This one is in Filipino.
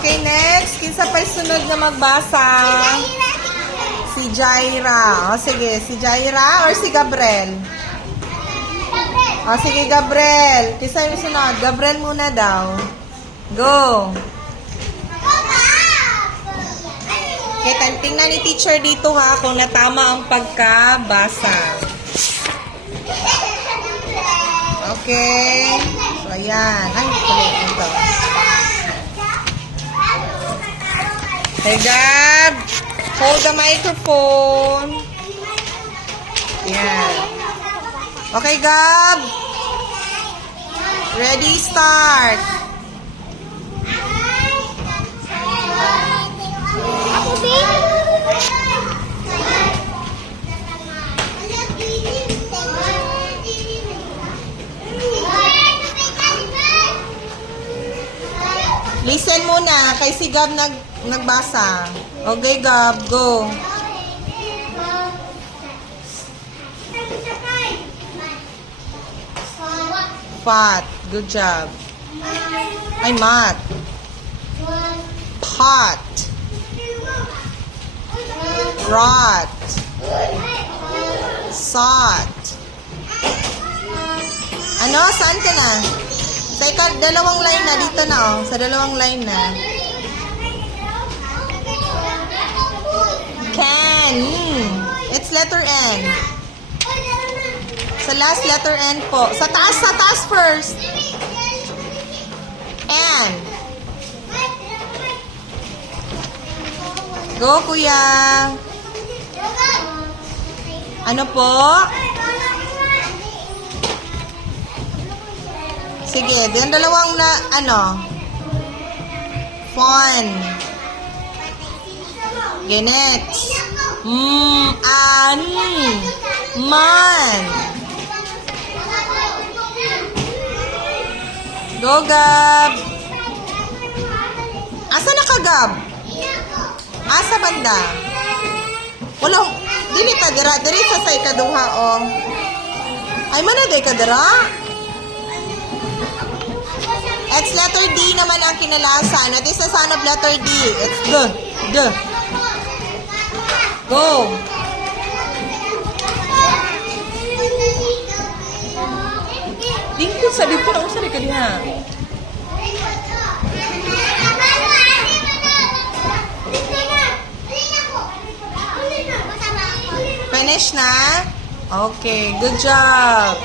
Okay, next. Kinsa pa'y sunod na magbasa? Si Jaira. O, sige. Si Jaira or si Gabriel? O, sige, Gabriel. Kinsa yung sunod? Gabriel muna daw. Go. Okay, tingnan ni teacher dito ha kung natama ang pagkabasa. Okay. So, ayan. Ay, tuloy ito. Hey, Gab. Hold the microphone. Yan. Okay, Gab. Ready, start. Listen muna, kay si Gab nagbasa. Okay, Gab, go. Fat, good job. Ay, mat. Pot. Rot. Sot. Ano? Saan ka na? Sa dalawang line na. Dito na, oh. Sa dalawang line na. Can. It's letter N. Sa last letter N po. Sa taas first. N. Go, kuya. Ano po? Sige, din dalawang na, ano? Fun. Okay, next. An. Man. Go, Gab. Asa na ka, Gab? Asa banda? Wala, dili ka dira. Diri sa say kaduha, oh. Ay, manaday ka dira? It's letter D naman ang kinalasan. It is the sound of letter D. It's D. Go. Dingkot sa dito na usari ka diha. Finish na? Okay, good job.